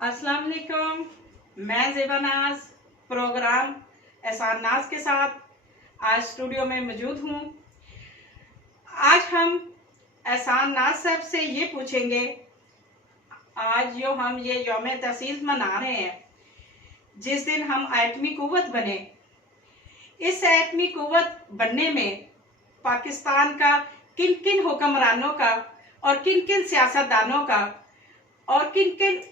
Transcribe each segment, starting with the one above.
अस्सलाम वालेकुम। मैं ज़ेबा नाज प्रोग्राम एहसान नाज के साथ आज स्टूडियो में मौजूद हूँ। आज हम एहसान नाज साहब से ये पूछेंगे, आज जो हम ये यौम तसीस मना रहे हैं, जिस दिन हम एटमी कुव्वत बने, इस एटमी कुव्वत बनने में पाकिस्तान का किन किन हुक्मरानों का और किन किन सियासतदानों का और किन किन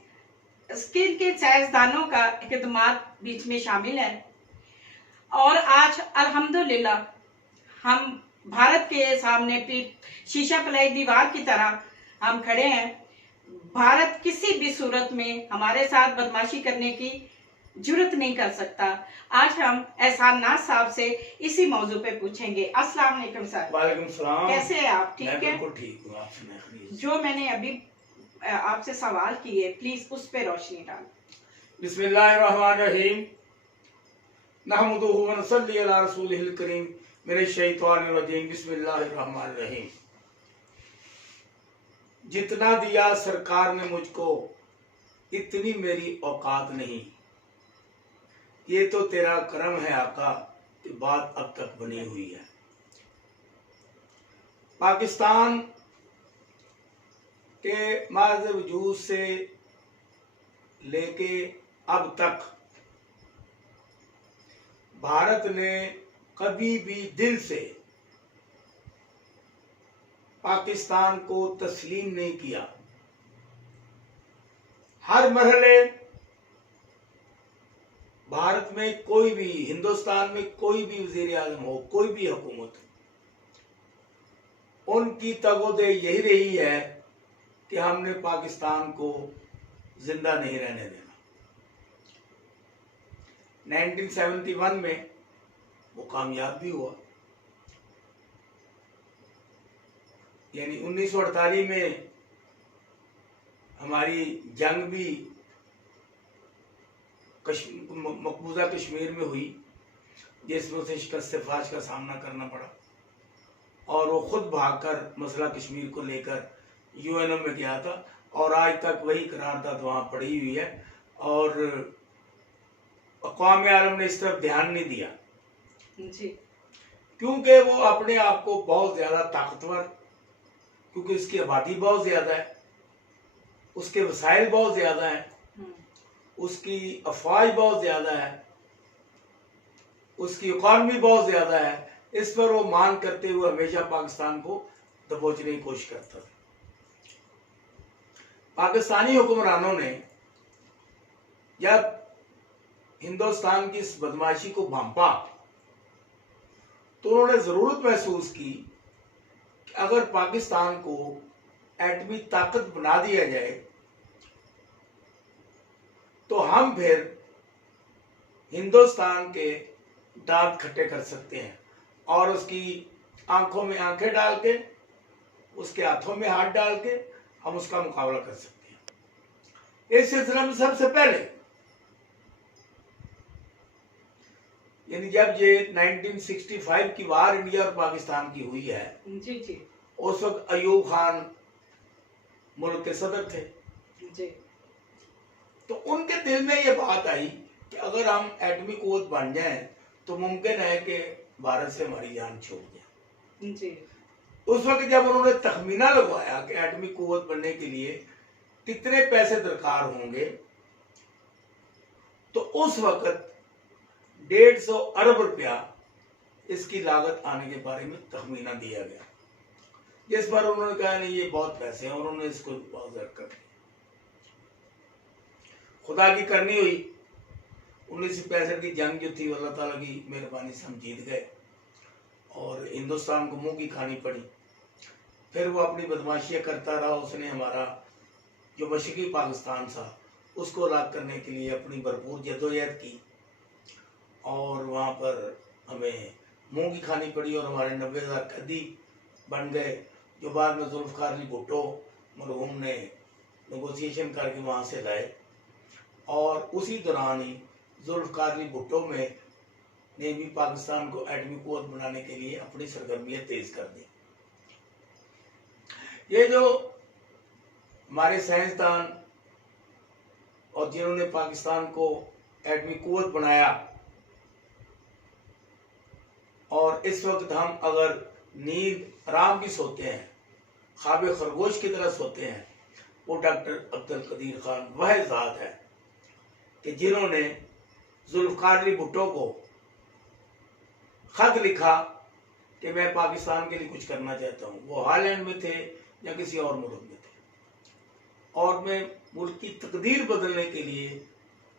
साइंसदानों का इक़दामात बीच में शामिल है। और आज अल्हम्दुलिल्लाह हम भारत के सामने शीशा पलाई दीवार की तरह हम खड़े हैं। भारत किसी भी सूरत में हमारे साथ बदमाशी करने की जुर्रत नहीं कर सकता। आज हम एहसान नाज साहब से इसी मौजू पे पूछेंगे। अस्सलाम वालेकुम सर। वालेकुम सलाम। कैसे हैं आप? ठीक है, बिल्कुल ठीक हूँ। आप सुनाइए। जो मैंने अभी आपसे सवाल किए, प्लीज उस पे रोशनी डाल। बिस्मिल्लाहिर्रहमानिर्रहीम। नहमदुहु व नसल्ली अला रसूलिहिल करीम। मिनश शैतानिर रजीम। बिस्मिल्लाहिर्रहमानिर्रहीम। जितना दिया सरकार ने मुझको, इतनी मेरी औकात नहीं। ये तो तेरा करम है आका कि बात अब तक बनी हुई है। पाकिस्तान के माज़ वजूद से लेके अब तक भारत ने कभी भी दिल से पाकिस्तान को तस्लीम नहीं किया। हर मरहले भारत में कोई भी, हिंदुस्तान में कोई भी वज़ीर आज़म हो, कोई भी हुकूमत हो, उनकी तगोदे यही रही है कि हमने पाकिस्तान को जिंदा नहीं रहने देना। 1971 में वो कामयाब भी हुआ। यानी 1948 में हमारी जंग भी मकबूजा कश्मीर में हुई, जिसमें उसे शिकस्त फाश का सामना करना पड़ा और वो खुद भागकर मसला कश्मीर को लेकर यूएनओ में गया था और आज तक वही करारदाद वहाँ पड़ी हुई है और अक़वाम आलम ने इस तरफ ध्यान नहीं दिया जी। क्योंकि वो अपने आप को बहुत ज़्यादा ताकतवर, क्योंकि उसकी आबादी बहुत ज़्यादा है, उसके वसाइल बहुत ज़्यादा हैं, उसकी अफवाज बहुत ज़्यादा है, उसकी इकॉनमी बहुत ज़्यादा है। इस पर वो मान करते हुए हमेशा पाकिस्तान को दबोचने की कोशिश करता था। पाकिस्तानी हुक्मरानों ने जब हिंदुस्तान की इस बदमाशी को भांपा तो उन्होंने ज़रूरत महसूस की कि अगर पाकिस्तान को एटमी ताकत बना दिया जाए तो हम फिर हिंदुस्तान के दांत खट्टे कर सकते हैं और उसकी आंखों में आंखें डाल के, उसके हाथों में हाथ डाल के हम उसका मुकाबला कर सकते हैं। इस सिलसिले में सबसे पहले, यानी जब ये 1965 की वार इंडिया और पाकिस्तान की हुई है, जी जी, उस वक्त अयूब खान मुल्क के सदर थे जी। तो उनके दिल में ये बात आई कि अगर हम एटमी कुव्वत बन जाएं तो मुमकिन है कि भारत से हमारी जान छूट जाए। जी। उस वक्त जब उन्होंने तखमीना लगवाया कि एटमी कुव्वत बनने के लिए कितने पैसे दरकार होंगे, तो उस वक्त 150 अरब रुपया इसकी लागत आने के बारे में तखमीना दिया गया, जिस पर उन्होंने कहा नहीं ये बहुत पैसे हैं और उन्होंने इसको बहुत ज़्यादा कर दिया। खुदा की करनी हुई, 1965 की जंग जो थी अल्लाह ताला की मेहरबानी से हम जीत गए और हिंदुस्तान को मुंह की खानी पड़ी। फिर वो अपनी बदमाशियाँ करता रहा। उसने हमारा जो मशरक़ी पाकिस्तान था उसको राग करने के लिए अपनी भरपूर जदोजहद की और वहाँ पर हमें मुंह की खानी पड़ी और हमारे 90,000 कैदी बन गए, जो बाद में जुल्फ़िकार अली भुट्टो मरहूम ने नेगोशिएशन करके वहाँ से लाए और उसी दौरान ही जुल्फ़िकार अली भुट्टो में ने भी पाकिस्तान को एटमी कुव्वत बनाने के लिए अपनी सरगर्मियाँ तेज कर दी। ये जो हमारे साइंसदान और जिन्होंने पाकिस्तान को एटमी कुव्वत बनाया। और इस वक्त हम अगर नींद आराम की सोते हैं, ख्वाब खरगोश की तरह सोते हैं, वो डॉक्टर अब्दुल कदीर खान वह ज़ात है कि जिन्होंने जुल्फ़िकार अली भुट्टो को खत लिखा कि मैं पाकिस्तान के लिए कुछ करना चाहता हूँ। वो हॉलैंड में थे या किसी और मुल्क में थे, और मैं मुल्क की तकदीर बदलने के लिए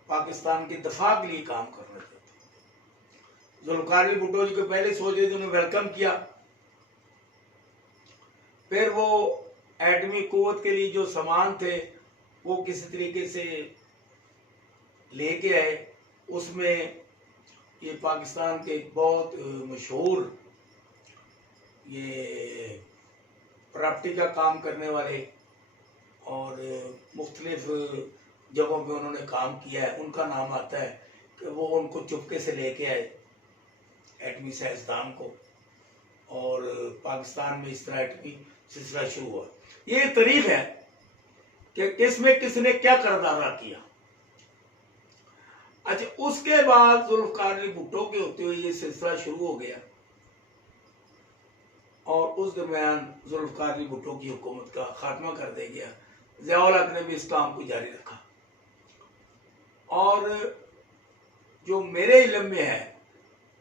पाकिस्तान के दफा के लिए काम करना चाहता हूँ। जुल्फ़िकार अली भुट्टो जी को पहले सोच रहे थे, उन्हें वेलकम किया। फिर वो एटमी कुव्वत के लिए जो सामान थे वो किसी तरीके से लेके आए। उसमें ये पाकिस्तान के बहुत मशहूर ये प्रॉपर्टी का काम करने वाले और मुख्तलिफ जगहों पे उन्होंने काम किया है, उनका नाम आता है कि वो उनको चुपके से लेके आए एटमी साइंसदान को, और पाकिस्तान में इस तरह एटमी सिलसिला शुरू हुआ। ये तारीख है कि किसमें किसने क्या किरदार अदा किया। अच्छा, उसके बाद जुल्फ़िकार अली भुट्टो के होते हुए ये सिलसिला शुरू हो गया, और उस दरमियान जुल्फ़िकार अली भुट्टो की हुकूमत का खात्मा कर दिया गया। ज़िया-उल हक ने भी इस काम को जारी रखा। और जो मेरे इल्म में है,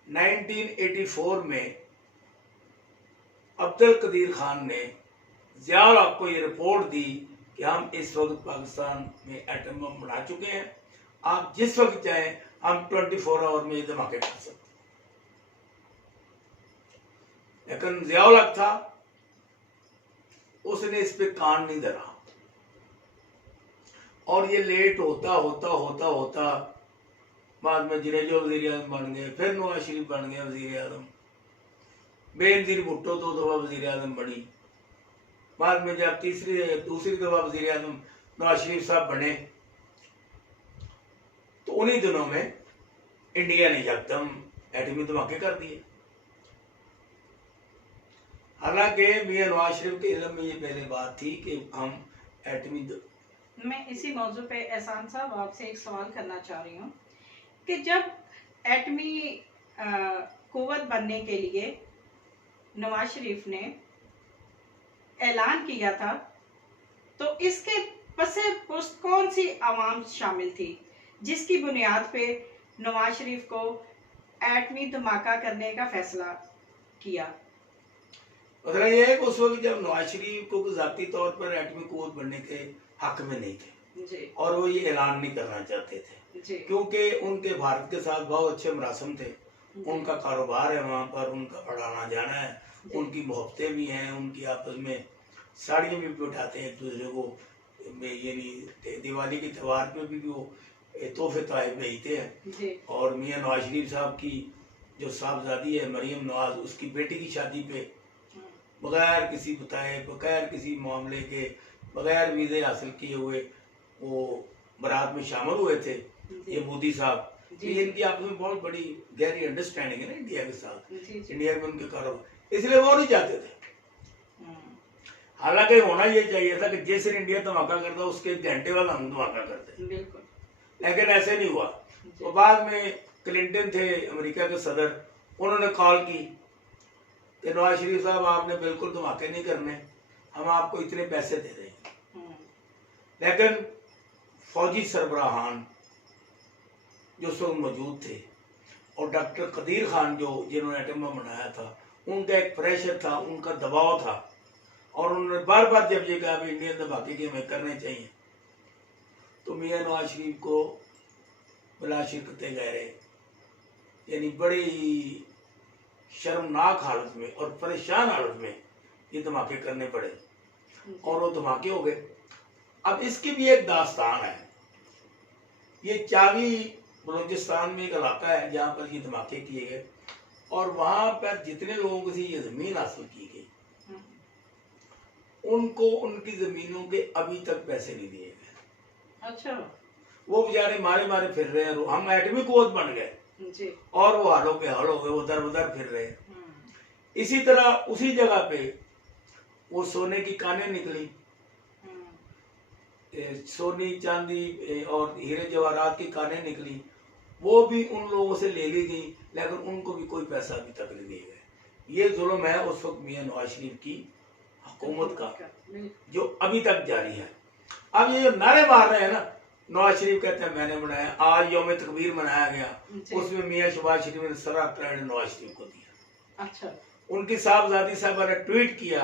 1984 में अब्दुल कदीर खान ने ज़िया-उल हक को ये रिपोर्ट दी कि हम इस वक्त पाकिस्तान में एटम बम बना चुके हैं, आप जिस वक्त चाहें हम 24 आवर में ये धमाके कर सकते हैं। लेकिन ज़िया-उल हक था, उसने इस पे कान नहीं धरा, और ये लेट होता होता होता होता बाद में जिनेजो वजीर आज़म बन गए, फिर नवाज शरीफ बन गए वजीर आज़म, बेनज़ीर भुट्टो 2 दफा वजीर आज़म बनी। बाद में जब दूसरी दफा वजीर आज़म नवाज शरीफ साहब बने, तो उन्हीं दिनों में इंडिया ने यकदम एटमी धमाके कर दिए। हालांकि मियां नवाज शरीफ के इल्म में ये पहले बात थी कि हम एटमी। मैं इसी मौजू पे एहसान साहब आपसे एक सवाल करना चाह रही हूँ कि जब एटमी कुव्वत बनने के लिए नवाज शरीफ ने ऐलान किया था, तो इसके पसे पुस्त कौन सी आवाम शामिल थी जिसकी बुनियाद पे नवाज शरीफ को एटमी धमाका करने का फैसला किया? मतलब ये है कि उस वक्त जब नवाज शरीफ को ज़ाती तौर पर एटमी कुव्वत बनने के हक में नहीं थे जी, और वो ये ऐलान नहीं करना चाहते थे जी, क्योंकि उनके भारत के साथ बहुत अच्छे मरासम थे, उनका कारोबार है वहाँ पर, उनका बढ़ाना जाना है, उनकी मोहब्बतें भी हैं, उनकी आपस में साड़ियाँ भी बिठाते हैं एक दूसरे को, यानी दिवाली के त्यौहार पे भी वो तोहफे तोहफे भेजते हैं। और मियां नवाज शरीफ साहब की जो साहबजादी है मरियम नवाज, उसकी बेटी की शादी पे बगैर किसी बताए, बगैर किसी मामले के, बगैर वीज़े हासिल किए हुए वो बारात में शामिल हुए थे ये मोदी साहब। ये इनकी आपस में बहुत बड़ी गहरी अंडरस्टैंडिंग है ना इंडिया के साथ, इंडिया में उनके कारोबार, इसलिए वो नहीं चाहते थे। हालांकि होना ये चाहिए था कि जिस दिन इंडिया धमाका करता उसके घंटे बाद हम धमाका करते, लेकिन ऐसे नहीं हुआ। तो बाद में क्लिंटन थे अमेरिका के सदर, उन्होंने कॉल की कि नवाज शरीफ साहब आपने बिल्कुल धमाके नहीं करने, हम आपको इतने पैसे दे देंगे। लेकिन फौजी सरबराहान जो उस वक्त मौजूद थे और डॉक्टर कदीर खान जो जिन्होंने एटम बम बनाया था, उनका एक प्रेशर था, उनका दबाव था, और उन्होंने बार बार जब ये कहा इंडियन धमाके के हमें करने चाहिए, तो मियां नवाज शरीफ को बिला शिरकत गैरे यानी बड़ी शर्मनाक हालत में और परेशान हालत में ये धमाके करने पड़े, और वो धमाके हो गए। अब इसकी भी एक दास्तान है। ये चावी बलूचिस्तान में एक इलाका है जहाँ पर ये धमाके किए गए, और वहाँ पर जितने लोगों को ये ज़मीन हासिल की गई उनको उनकी ज़मीनों के अभी तक पैसे नहीं दिए गए। अच्छा, वो बेचारे मारे मारे फिर रहे हैं। हम एटमी कुव्वत बन गए और वो हालों पे हाल हो गए, वो दर बदर फिर रहे हैं। इसी तरह उसी जगह पे वो सोने की कानें निकली, सोनी चांदी और हीरे जवाहरात की कानें निकली, वो भी उन लोगों से ले ली गई, लेकिन उनको भी कोई पैसा अभी तक नहीं दिए गए। ये जुल्म है उस वक्त मियां नवाज शरीफ की हुकूमत का, जो अभी तक जारी है। अब ये जो नारे मार रहे हैं ना, नवाज शरीफ कहते हैं मैंने बनाया, आज यौम तकबीर मनाया गया, उसमें मियां शहबाज शरीफ ने सारा क्रेडिट नवाज शरीफ को दिया। अच्छा, उनकी साहबजादी साहबा ने ट्वीट किया,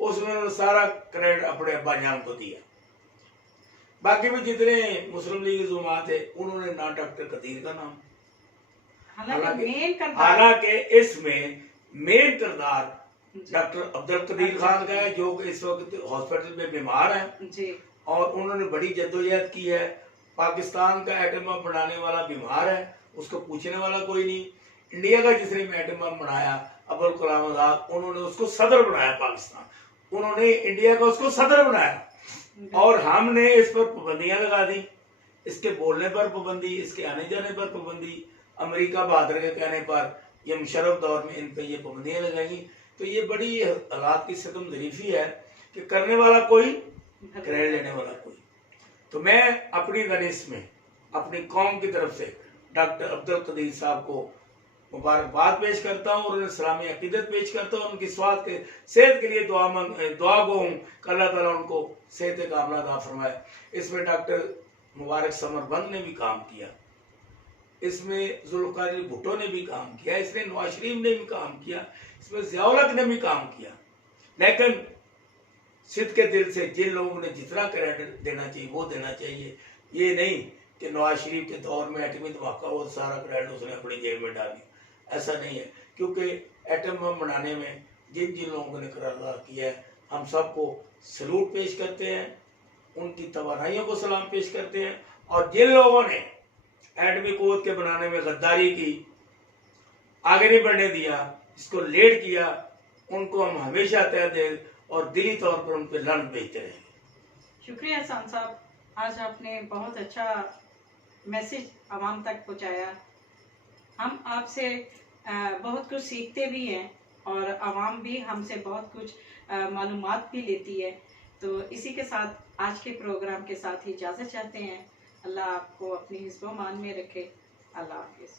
उसमें उन्होंने सारा क्रेडिट अपने अब्बा जान को दिया। बाकी भी जितने मुस्लिम लीग जुमात है, उन्होंने ना डॉक्टर कदीर का नाम, हालांकि इसमें मेन किरदार डॉक्टर अब्दुल कदीर खान का है, जो इस वक्त हॉस्पिटल में बीमार है और उन्होंने बड़ी जद्दोजहद की है। पाकिस्तान का एटम बम बनाने वाला बीमार है, उसको पूछने वाला कोई नहीं। इंडिया का जिसने एटम बम बनाया अब्दुल कलाम आजाद, उन्होंने उसको सदर बनाया पाकिस्तान, उन्होंने इंडिया का उसको सदर बनाया, और हमने इस पर पाबंदियां लगा दी, इसके बोलने पर पाबंदी, इसके आने जाने पर पाबंदी, अमेरिका बहादुर के कहने पर ये मुशर्रफ दौर में इन पे ये पाबंदियां लगाई। तो ये बड़ी हालात की सितम ज़रीफी है कि करने वाला कोई, क्रेडिट लेने वाला कोई। तो मैं अपनी गनिस में अपनी कौम की तरफ से डॉक्टर अब्दुल कदीर साहब को मुबारकबाद पेश करता हूँ और उन्हें सलामी अकीदत पेश करता हूँ। उनकी सेहत के लिए दुआ गो हूँ कि अल्लाह ताला उनको सेहत कामला अता फरमाए। इसमें डॉक्टर मुबारक समरबंद ने भी काम किया, इसमें जुल्फ़िकार भुट्टो ने भी काम किया, इसमें नवाज शरीफ ने भी काम किया, इसमें ज़िया-उल हक ने भी काम किया। लेकिन सिद्ध के दिल से जिन लोगों ने जितना क्रेडिट देना चाहिए वो देना चाहिए। ये नहीं कि नवाज शरीफ के दौर में एटमी धमाका वो सारा क्रेडिट उसने अपनी जेब में डाली, ऐसा नहीं है। क्योंकि एटम बम बनाने में जिन जिन लोगों ने किरदार किया है, हम सबको सलूट पेश करते हैं, उनकी तवानाइयों को सलाम पेश करते हैं। और जिन लोगों ने एटमी क़ुव्वत के बनाने में गद्दारी की, आगे नहीं बढ़ने दिया, इसको लेट किया, उनको हम हमेशा तय दिल और दिली तौर पर उन पर लानत भेजते रहेंगे। शुक्रिया एहसान साहब, आज आपने बहुत अच्छा मैसेज आवाम तक पहुंचाया। हम आपसे बहुत कुछ सीखते भी हैं और आवाम भी हमसे बहुत कुछ मालूमात भी लेती है। तो इसी के साथ आज के प्रोग्राम के साथ ही इजाज़त चाहते हैं। अल्लाह आपको अपनी हिस्ब-ओ-मान में रखे। अल्लाह हाफिज़।